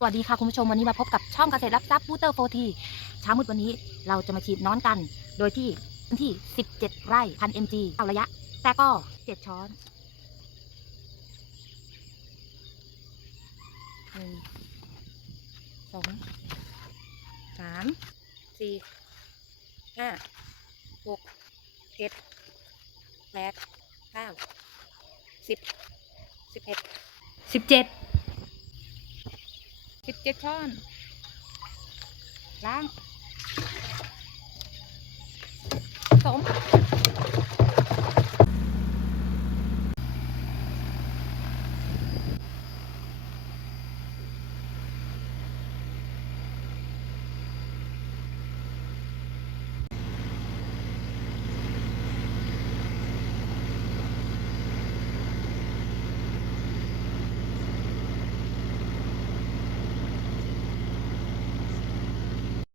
สวัสดีค่ะคุณผู้ชมวันนี้มาพบกับช่องเกษตรรับทรัพย์บูเตอร์โฟทีเช้ามืดวันนี้เราจะมาฉีดน้อนกัน โดยที่พื้นที่ 17 ไร่พัน mg เอาระยะ แต่ก็ 7 ช้อนหนึ่งสองสามสี่ห้าหกเจ็ดแปดเก้าสิบสิบเอ็ดสิบเจ็ด สิบเจ็ดช้อน ล้างผสม